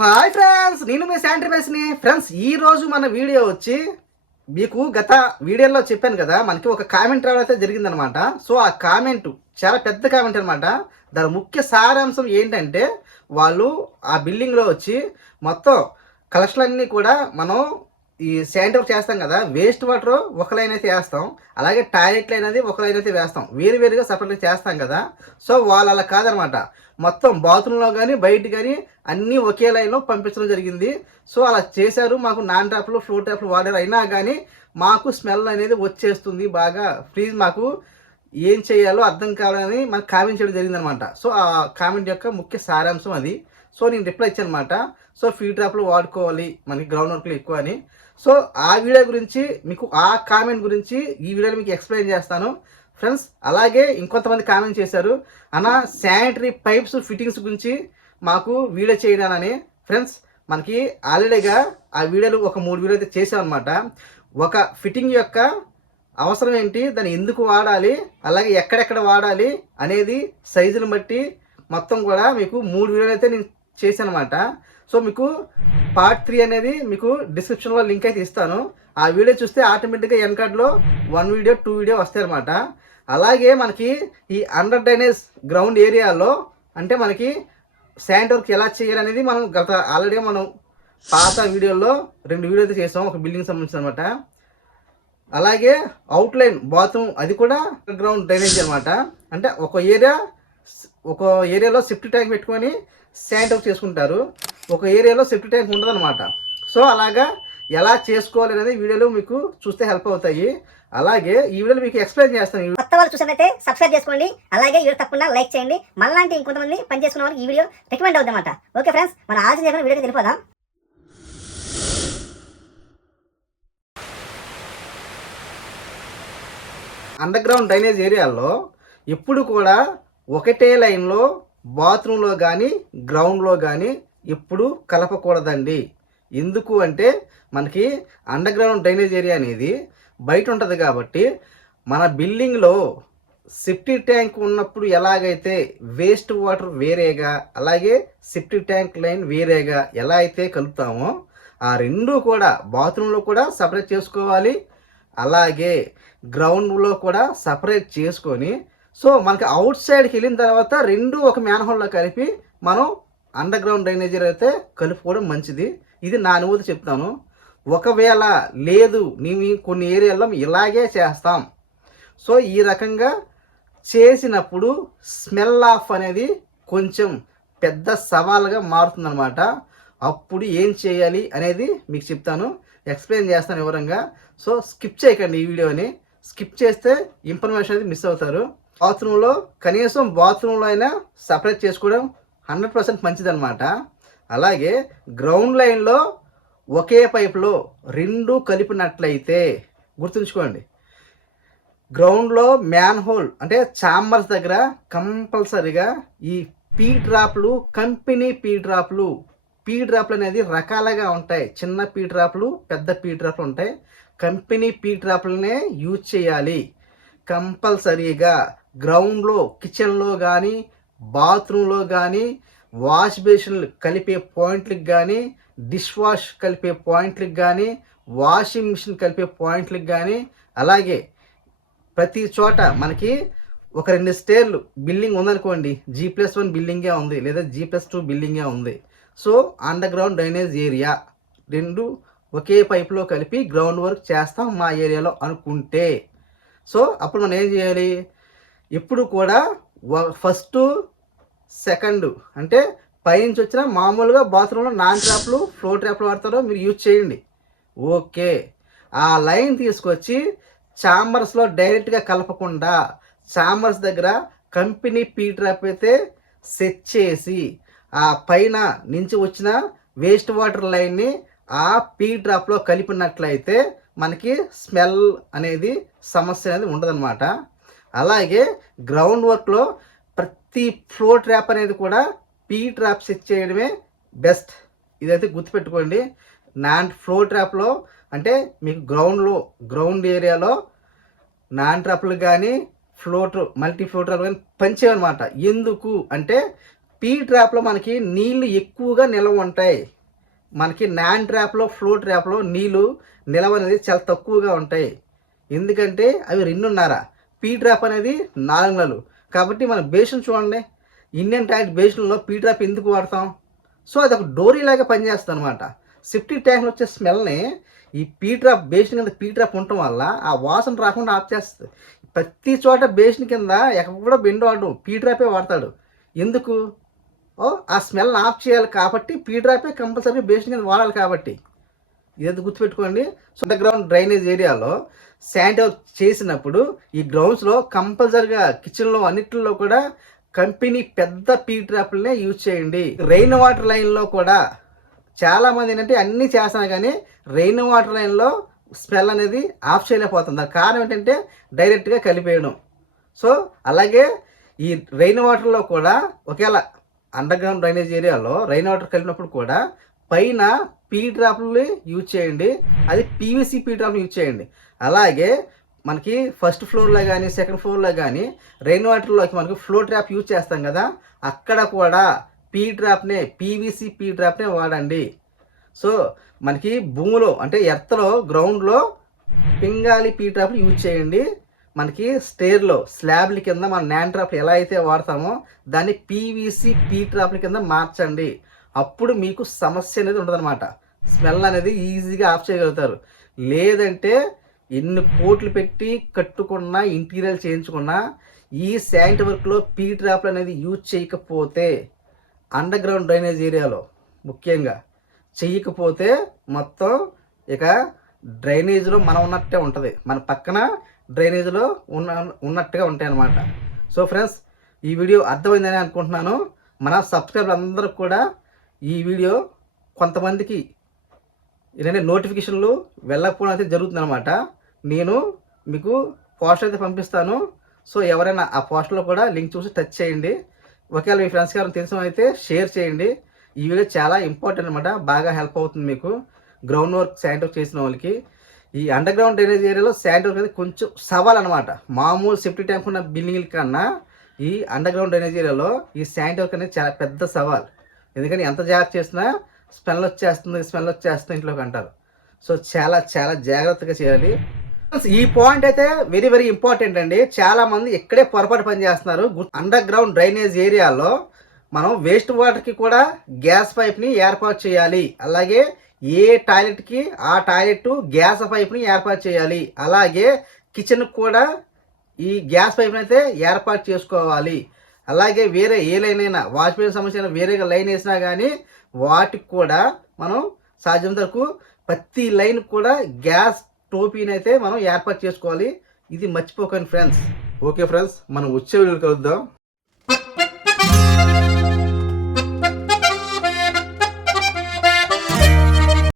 Hi friends, నేను మీ sanitary friends. ఈ రోజు మన వీడియో వచ్చి మీకు గత వీడియోలో చెప్పాను కదా, మనకి ఒక కామెంట్ రావడం అయితే జరిగిందనమాట. సో ఆ కామెంట్ చాలా పెద్ద కామెంట్ అనమాట. దాని ముఖ్య సారాంశం ఏంటంటే, వాళ్ళు ఆ బిల్డింగ్లో వచ్చి మొత్తం కలెక్షన్లన్నీ కూడా మనం ఈ శానిటరీ చేస్తాం కదా, వేస్ట్ వాటర్ ఒక లైన్ అయితే వేస్తాం, అలాగే టాయిలెట్ లైన్ అనేది ఒక లైన్ అయితే వేస్తాం, వేరుగా సపరేట్గా చేస్తాం కదా. సో వాళ్ళు అలా కాదనమాట, మొత్తం బాత్రూంలో కానీ బయట కానీ అన్నీ ఒకే లైన్లో పంపించడం జరిగింది. సో అలా చేశారు. మాకు నాన్ ట్యాప్లు ఫ్లోర్ ట్యాప్లు వాడారు, అయినా కానీ మాకు స్మెల్ అనేది వచ్చేస్తుంది బాగా. ప్లీజ్ మాకు ఏం చేయాలో అర్థం కావాలని మనకు కామెంట్ చేయడం జరిగిందనమాట. సో ఆ కామెంట్ యొక్క ముఖ్య సారాంశం అది. సో నేను రిప్లై ఇచ్చాను అనమాట. సో ఫీడ్ ట్రాప్లు వాడుకోవాలి మనకి గ్రౌండ్ వర్క్లు ఎక్కువ అని. సో ఆ వీడియో గురించి మీకు, ఆ కామెంట్ గురించి ఈ వీడియోలో మీకు ఎక్స్ప్లెయిన్ చేస్తాను ఫ్రెండ్స్. అలాగే ఇంకొంతమంది కామెంట్ చేశారు, అన్న శానిటరీ పైప్స్ ఫిట్టింగ్స్ గురించి మాకు వీడియో చేయడానని. ఫ్రెండ్స్, మనకి ఆల్రెడీగా ఆ వీడియోలు ఒక 3 వీడియో అయితే చేసామన్నమాట. ఒక ఫిట్టింగ్ యొక్క అవసరం ఏంటి, దాన్ని ఎందుకు వాడాలి, అలాగే ఎక్కడెక్కడ వాడాలి అనేది సైజుని బట్టి మొత్తం కూడా మీకు 3 వీడియోలు అయితే నేను చేశాను అనమాట. సో మీకు పార్ట్ 3 అనేది మీకు డిస్క్రిప్షన్లో లింక్ అయితే ఇస్తాను. ఆ వీడియో చూస్తే ఆటోమేటిక్గా ఎన్ కార్డ్లో 1 వీడియో 2 వీడియో వస్తాయి అనమాట. అలాగే మనకి ఈ అండర్ డ్రైనేజ్ గ్రౌండ్ ఏరియాలో అంటే మనకి శానిటరీ వర్క్ ఎలా చేయాలనేది మనం ఆల్రెడీ మనం పాత వీడియోలో 2 వీడియో అయితే చేసాం, ఒక బిల్డింగ్ సంబంధించిన అనమాట. అలాగే అవుట్లైన్ బాత్రూమ్ అది కూడా గ్రౌండ్ డ్రైనేజ్ అనమాట. అంటే ఒక ఏరియాలో సెప్టిక్ ట్యాంక్ పెట్టుకొని శానిటరీ చేసుకుంటారు, ఒక ఏరియాలో సెప్టిక్ ట్యాంక్ ఉండదు అనమాట. సో అలాగా ఎలా చేసుకోవాలి అనేది వీడియోలు మీకు చూస్తే హెల్ప్ అవుతాయి. అలాగే ఈ వీడియోలో మీకు ఎక్స్ప్లెయిన్ చేస్తాను. కొత్త వాళ్ళు చూసినట్లయితే సబ్స్క్రైబ్ చేసుకోండి, అలాగే వీడియో తప్పకుండా లైక్ చేయండి. మనలాంటి ఇంకొంతమంది పని చేసుకున్న వాళ్ళకి ఈ వీడియో రికమెండ్ అవుతుంది అనమాట. ఓకే ఫ్రెండ్స్, మన ఆలోచన చేసిన వీడియోకి వెళ్ళిపోదాం. అండర్ గ్రౌండ్ డ్రైనేజ్ ఏరియాలో ఎప్పుడు కూడా ఒకటే లైన్లో బాత్రూంలో కానీ గ్రౌండ్లో కానీ ఎప్పుడు కలపకూడదండి. ఎందుకు అంటే మనకి అండర్ గ్రౌండ్ డ్రైనేజ్ ఏరియా అనేది బయట ఉంటుంది కాబట్టి మన బిల్డింగ్లో సెప్టిక్ ట్యాంక్ ఉన్నప్పుడు ఎలాగైతే వేస్ట్ వాటర్ వేరేగా, అలాగే సెప్టిక్ ట్యాంక్ లైన్ వేరేగా ఎలా అయితే కలుపుతామో ఆ రెండు కూడా బాత్రూంలో కూడా సపరేట్ చేసుకోవాలి, అలాగే గ్రౌండ్లో కూడా సపరేట్ చేసుకొని, సో మనకి అవుట్ సైడ్కి వెళ్ళిన తర్వాత రెండు ఒక మ్యాన్హోల్లో కలిపి మనం అండర్ గ్రౌండ్ డ్రైనేజ్ అయితే కలుపుకోవడం మంచిది. ఇది నా అనుభూతి చెప్తాను. ఒకవేళ లేదు మేము కొన్ని ఏరియాల్లో ఇలాగే చేస్తాం, సో ఈ రకంగా చేసినప్పుడు స్మెల్ ఆఫ్ అనేది కొంచెం పెద్ద సవాల్గా మారుతుందన్నమాట. అప్పుడు ఏం చేయాలి అనేది మీకు చెప్తాను, ఎక్స్ప్లెయిన్ చేస్తాను వివరంగా. సో స్కిప్ చేయకండి ఈ వీడియోని. స్కిప్ చేస్తే ఇన్ఫర్మేషన్ అనేది మిస్ అవుతారు. కనీసం బాత్రూంలో అయినా సపరేట్ చేసుకోవడం 100% మంచిదన్నమాట. అలాగే గ్రౌండ్ లైన్లో ఒకే పైపులో రెండు కలిపినట్లయితే గుర్తుంచుకోండి, గ్రౌండ్లో మ్యాన్ హోల్ అంటే ఛాంబర్స్ దగ్గర కంపల్సరీగా ఈ పీ డ్రాప్లు, కంపెనీ పీ డ్రాప్లు అనేది రకాలుగా ఉంటాయి. చిన్న పీ డ్రాప్లు, పెద్ద పీ డ్రాప్లు ఉంటాయి. కంపెనీ పీ డ్రాప్లనే యూజ్ చేయాలి కంపల్సరీగా. గ్రౌండ్లో కిచెన్లో కానీ బాత్రూంలో కానీ వాష్ బేసిన్లు కలిపే పాయింట్లకు కానీ, డిష్ వాష్ కలిపే పాయింట్లకు కానీ, వాషింగ్ మిషన్ కలిపే పాయింట్లకు కానీ, అలాగే ప్రతి చోట మనకి ఒక 2 స్టేర్లు బిల్డింగ్ ఉందనుకోండి, G+1 బిల్డింగే ఉంది లేదా G+2 బిల్డింగే ఉంది. So under ground drainage area రెండు ఒకే పైపులో కలిపి గ్రౌండ్ వర్క్ చేస్తాం మా ఏరియాలో అనుకుంటే, సో అప్పుడు మనం ఏం చేయాలి, ఎప్పుడు కూడా ఫస్ట్ సెకండ్ అంటే పైనుంచి వచ్చిన మామూలుగా బాత్రూంలో నాన్ ట్రాప్లు ఫ్లోర్ ట్రాప్లు వాడతారో మీరు యూజ్ చేయండి. ఓకే, ఆ లైన్ తీసుకొచ్చి ఛాంబర్స్లో డైరెక్ట్గా కలపకుండా ఛాంబర్స్ దగ్గర కంపెనీ పీ ట్రాప్ అయితే సెట్ చేసి ఆ పైన నుంచి వచ్చిన వేస్ట్ వాటర్ లైన్ని ఆ పీ డ్రాప్లో కలిపినట్లయితే మనకి స్మెల్ అనేది సమస్య అనేది ఉండదన్నమాట. అలాగే గ్రౌండ్ వర్క్లో ప్రతి ఫ్లోర్ ట్రాప్ అనేది కూడా పీ ట్రాప్ సెట్ చేయడమే బెస్ట్. ఇదైతే గుర్తుపెట్టుకోండి. ఫ్లోర్ ట్రాప్లో అంటే మీకు గ్రౌండ్ ఏరియాలో నాన్ ట్రాప్లు కానీ మల్టీ ఫ్లోర్ ట్రాప్లు కానీ పనిచేయమన్నమాట. ఎందుకు అంటే పీ ట్రాప్లో మనకి నీళ్లు ఎక్కువగా నిల్వ ఉంటాయి. మనకి నాన్ ట్రాప్లో ఫ్లో ట్రాప్లో నీళ్లు నిల్వ అనేది చాలా తక్కువగా ఉంటాయి. ఎందుకంటే అవి 2.5, పీ ట్రాప్ అనేది 4 నెలలు. కాబట్టి మన బేషన్ చూడండి, ఇండియన్ టాయిలెట్ బేషన్లో పీ ట్రాప్ ఎందుకు వాడతాం? సో అది ఒక డోరీ లాగా పనిచేస్తుంది అనమాట. సెప్టిక్ ట్యాంక్లో వచ్చే స్మెల్ని ఈ పీ ట్రాప్ బేషన్ కింద పీ ట్రాప్ ఉండటం వల్ల ఆ వాసన రాకుండా ఆఫ్ చేస్తుంది. ప్రతి చోట బేషన్ కింద ఎక్కడ కూడా బెండ్ వాడు పీ ట్రాపే వాడతాడు. ఎందుకు? ఆ స్మెల్ని ఆఫ్ చేయాలి కాబట్టి పీ ట్రాపే కంపల్సరీ బేషన్ కింద వాడాలి కాబట్టి. ఇదంతా గుర్తుపెట్టుకోండి. సో అండర్ గ్రౌండ్ డ్రైనేజ్ ఏరియాలో శానిటైజ్ చేసినప్పుడు ఈ గ్రౌండ్స్లో కంపల్సరీగా కిచెన్లో అన్నిటిలో కూడా కంపెనీ పెద్ద పీ ట్రాప్లనే యూజ్ చేయండి. రెయిన్ వాటర్ లైన్లో కూడా చాలామంది ఏంటంటే అన్నీ చేస్తున్నారు కానీ రెయిన్ వాటర్ లైన్లో స్మెల్ అనేది ఆఫ్ చేయలేకపోతుంది. దాని కారణం ఏంటంటే డైరెక్ట్గా కలిపేయడం. సో అలాగే ఈ రెయిన్ వాటర్లో కూడా ఒకవేళ అండర్ గ్రౌండ్ డ్రైనేజ్ ఏరియాలో రెయిన్ వాటర్ కలిపినప్పుడు కూడా పైన పీ ట్రాప్లు యూజ్ చేయండి. అది పీవీసీ పీ ట్రాప్లు యూజ్ చేయండి. అలాగే మనకి ఫస్ట్ ఫ్లోర్లో కానీ సెకండ్ ఫ్లోర్లో కానీ రెయిన్ వాటర్లోకి మనకి ఫ్లో ట్రాప్ యూజ్ చేస్తాం కదా, అక్కడ కూడా పీ ట్రాప్నే పీవీసీ పీ ట్రాప్నే వాడండి. సో మనకి భూమిలో అంటే ఎర్త్లో గ్రౌండ్లో పింగాలి పీ ట్రాప్లు యూజ్ చేయండి. మనకి స్టేర్లో స్లాబ్ల కింద మన నాన్ ట్రాప్లు ఎలా అయితే వాడతామో దాన్ని పీవీసీ పీ ట్రాప్ల కింద మార్చండి. అప్పుడు మీకు సమస్య అనేది ఉండదన్నమాట. స్మెల్ అనేది ఈజీగా ఆఫ్ చేయగలుగుతారు. లేదంటే ఎన్ని కోట్లు పెట్టి కట్టుకున్నా ఇంటీరియర్ చేయించుకున్నా ఈ శానిటరీ వర్క్లో పీ ట్రాప్లు అనేది యూజ్ చేయకపోతే అండర్ గ్రౌండ్ డ్రైనేజ్ ఏరియాలో ముఖ్యంగా చెయ్యకపోతే మొత్తం ఇక డ్రైనేజ్లో మనం ఉన్నట్టే ఉంటుంది, మన పక్కన డ్రైనేజ్లో ఉన్నట్టుగా ఉంటాయి అన్నమాట. సో ఫ్రెండ్స్, ఈ వీడియో అర్థమైందని అనుకుంటున్నాను. మన సబ్స్క్రైబర్లు అందరూ కూడా ఈ వీడియో కొంతమందికి ఏంటంటే నోటిఫికేషన్లు వెళ్ళకపోవడం అయితే జరుగుతుందన్నమాట. నేను మీకు పోస్టర్ అయితే పంపిస్తాను. సో ఎవరైనా ఆ పోస్టర్లో కూడా లింక్ చూసి టచ్ చేయండి. ఒకవేళ మీ ఫ్రెండ్స్ గారు తెలిసిన అయితే షేర్ చేయండి. ఈ వీడియో చాలా ఇంపార్టెంట్ అనమాట, బాగా హెల్ప్ అవుతుంది మీకు గ్రౌండ్ వర్క్ శానిటైజ్ చేసిన వాళ్ళకి. ఈ అండర్ గ్రౌండ్ డ్రైనేజ్ ఏరియాలో శానిటైజ్ అనేది కొంచెం సవాల్ అనమాట. మామూలు సెప్టిక్ ట్యాంక్ ఉన్న బిల్డింగ్ల కన్నా ఈ అండర్ గ్రౌండ్ డ్రైనేజ్ ఏరియాలో ఈ శానిటైజ్ అనేది చాలా పెద్ద సవాల్. ఎందుకంటే ఎంత జాగ్రత్త చేసినా స్మెల్ వచ్చేస్తుంది ఇంట్లోకి అంటారు. సో చాలా చాలా జాగ్రత్తగా చేయాలి. ఈ పాయింట్ అయితే వెరీ వెరీ ఇంపార్టెంట్ అండి. చాలా మంది ఇక్కడే పొరపాటు పని చేస్తున్నారు. అండర్ గ్రౌండ్ డ్రైనేజ్ ఏరియాలో మనం వేస్ట్ వాటర్కి కూడా గ్యాస్ పైప్ని ఏర్పాటు చేయాలి. అలాగే ఏ టాయిలెట్కి ఆ టాయిలెట్ గ్యాస్ పైప్ని ఏర్పాటు చేయాలి. అలాగే కిచెన్కి కూడా ఈ గ్యాస్ పైప్ని అయితే ఏర్పాటు చేసుకోవాలి. అలాగే వేరే ఏ లైన్ అయినా వాష్మెన్ సమస్య వేరే లైన్ వేసినా కానీ వాటికి కూడా మనం సాధ్యమైనంత వరకు ప్రతి లైన్ కూడా గ్యాస్ టోపీని అయితే మనం ఏర్పాటు చేసుకోవాలి. ఇది మర్చిపోకండి ఫ్రెండ్స్. ఓకే ఫ్రెండ్స్, మనం వచ్చే వీడియోలో కలుద్దాం.